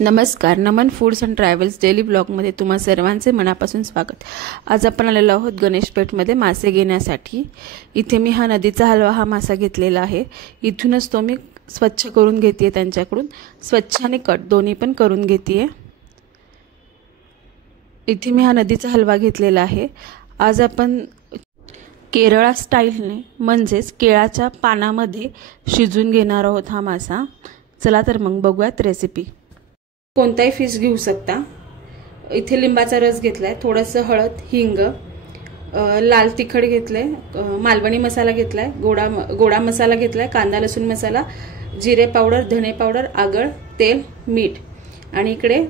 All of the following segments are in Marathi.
नमस्कार, नमन फूड्स अँड ट्रॅव्हल्स डेली ब्लॉगमध्ये तुम्हा सर्वांचे मनापासून स्वागत। आज आपण आलेलो आहोत गणेशपेठमध्ये मासे घेण्यासाठी। इथे मी हा नदीचा हलवा हा मासा घेतलेला आहे। इथूनच तो मी स्वच्छ करून घेते त्यांच्याकडून, स्वच्छ आणि कट दोन्ही पण करून घेते। इथे मी हा नदीचा हलवा घेतलेला आहे। आज आपण केरळा स्टाईलने म्हणजेच केळाच्या पानामध्ये शिजून घेणार आहोत हा मासा। चला तर मग बघूयात रेसिपी। कोणताही फिश घेऊ शकता। इथे लिंबाचा रस घेतलाय, थोडंसं हळद, हिंग, लाल तिखट घेतलंय, मालवणी मसाला घेतलाय, गोडा मसाला घेतलाय, कांदा लसूण मसाला, जिरे पावडर, धने पावडर, आगळ, तेल, मीठ आणि इकडे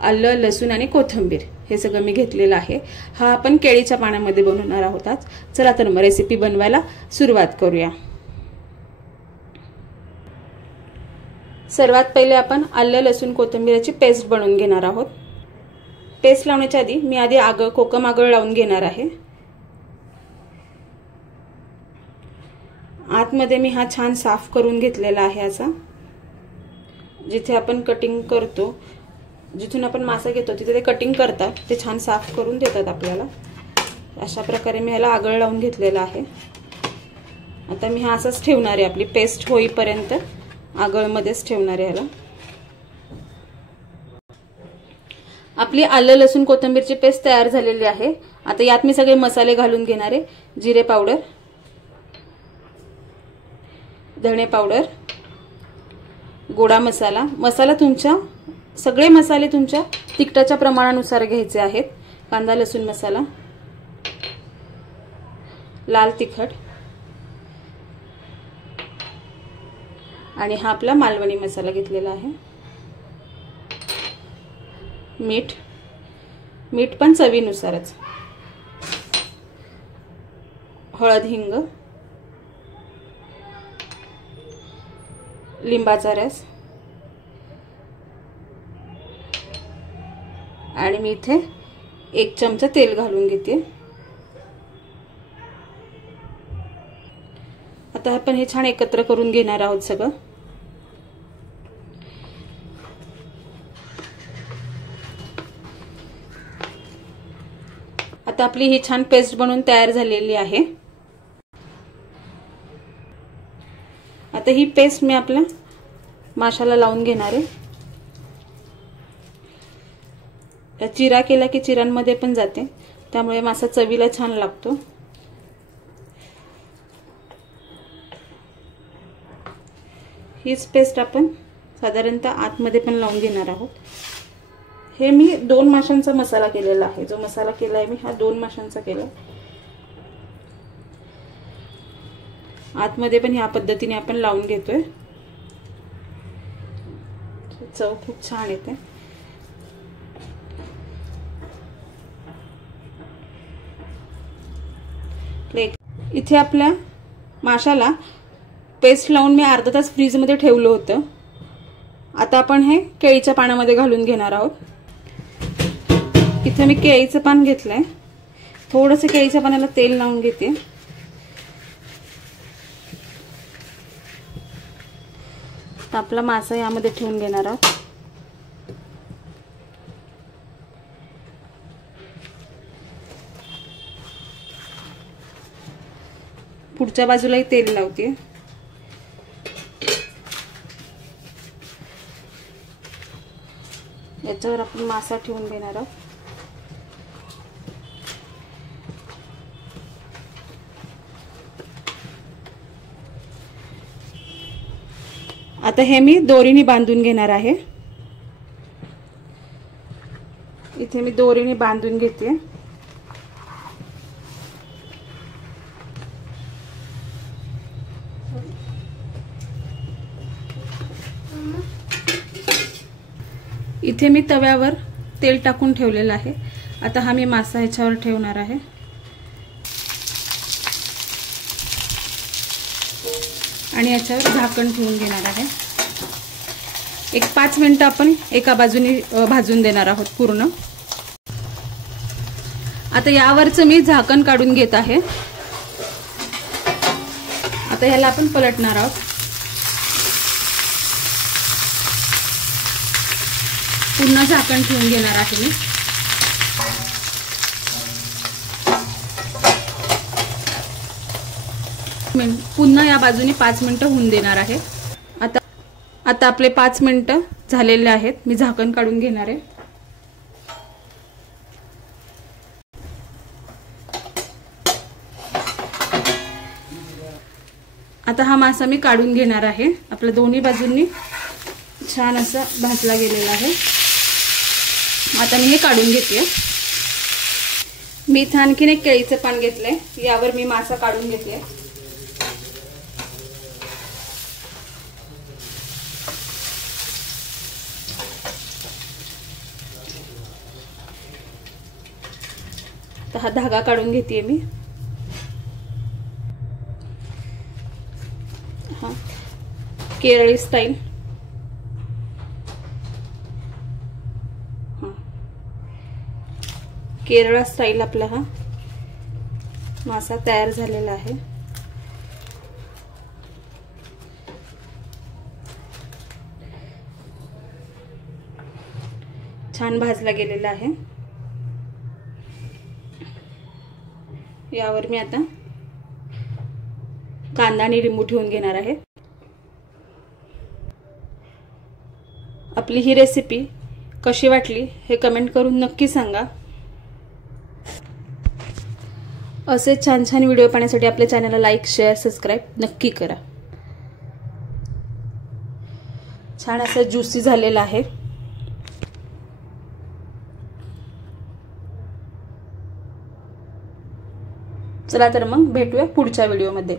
आलं, लसूण आणि कोथिंबीर हे सगळं मी घेतलेलं आहे। हा आपण केळीच्या पाण्यामध्ये बनवणार आहोत आज। चला तर मग रेसिपी बनवायला सुरुवात करूया। सर्वात पहिले आपण आलं, लसूण, कोथिंबीरची पेस्ट बनवून घेणार आहोत। पेस्ट लावण्याच्या आधी मी आधी कोकम आगळ लावून घेणार आहे। आतमध्ये मी हा छान साफ करून घेतलेला आहे। असा जिथे आपण कटिंग करतो, जिथून आपण मासा घेतो तिथे ते कटिंग करतात, ते छान साफ करून देतात आपल्याला। अशा प्रकारे मी याला आगळ लावून घेतलेला आहे। आता मी हा असाच ठेवणार आहे, आपली पेस्ट होईपर्यंत आगळमध्येच ठेवणार आहे याला। आपली आलं, लसूण, कोथिंबीरची पेस्ट तयार झालेली आहे। आता यात मी सगळे मसाले घालून घेणार आहे। जिरे पावडर, धणे पावडर, गोडा मसाला, सगळे मसाले तुमच्या तिखटाच्या प्रमाणानुसार घ्यायचे आहेत। कांदा लसूण मसाला, लाल तिखट आणि हा आपला मालवणी मसाला घेतलेला आहे। मीठ पण चवीनुसारच, हळद, हिंग, लिंबाचा रस आणि मी इथे 1 चमचा तेल घालून घेते। आता आपण हे छान एकत्र करून घेणार आहोत सगळं। आता आपली ही छान पेस्ट बनवून तयार झालेली आहे। आता ही पेस्ट मी आपल्या माशाला लावून घेणार आहे। चिरा केला की चिरांमध्ये पण जाते, त्यामुळे मासा चवीला छान लागतो। हीच पेस्ट आपण साधारणतः आतमध्ये पण लावून घेणार आहोत। हे मी 2 माशांचा मसाला केलेला आहे। जो मसाला केलाय मी हा 2 माशांचा केला। आतमध्ये पण ह्या पद्धतीने आपण लावून घेतोय। चव खूप छान येते। इथे आपल्या माशाला पेस्ट लावून मी अर्धा तास फ्रीज मध्ये ठेवलं होतं। आता आपण हे केळीच्या पाण्यामध्ये घालून घेणार आहोत। इथे मी केळीचं पान घेतलंय, थोडंसं केळीच्या पाण्याला तेल लावून घेते। तर आपला मासा यामध्ये ठेवून घेणार आहोत। पुढच्या बाजूलाही तेल लावते। याच्यावर आपण मासा ठेवून घेणार आहोत। आता हे मी दोरीने बांधून घेणार आहे। इथे मी दोरीने बांधून घेते। इथे मी तव्यावर तेल टाकून ठेवलेलं आहे। आता हा मी मासा ह्याच्यावर ठेवणार आहे आणि याच्यावर झाकण ठेवून घेणार आहे। एक 5 मिनिटं आपण एका बाजूने भाजून देणार आहोत पूर्ण। आता यावरचं मी झाकण काढून घेत आहे। आता ह्याला आपण पलटणार आहोत। पुन्हा झाकण ठेवून घेणार आहे मी पुन्हा या बाजूने 5 मिनिटं होऊन देणार आहे। आता आपले 5 मिनिटं झालेले आहेत। मी झाकण काढून घेणार आहे। आता हा मासा मी काढून घेणार आहे। आपल्या दोन्ही बाजूंनी छान असा भाजला गेलेला आहे। आता मी हे काढून घेते। मी इथे आणखीन एक केळीचं पान घेतलंय, यावर मी मासा काढून घेते। तर हा धागा काढून घेते मी। हा केरळी स्टाईल केरळ स्टाईल आपला हा मासा तयार झालेला आहे। छान भाजला गेलेला आहे। यावर मी आता कांदा आणि लिंबू ठेवून घेणार आहे। आपली ही रेसिपी कशी वाटली हे कमेंट करून नक्की सांगा। असे छान छान व्हिडिओ पाहण्यासाठी आपल्या चॅनलला लाईक, शेअर, सबस्क्राईब नक्की करा। छान असं ज्युसी झालेला आहे। चला तर मग भेटूया पुढच्या व्हिडिओमध्ये।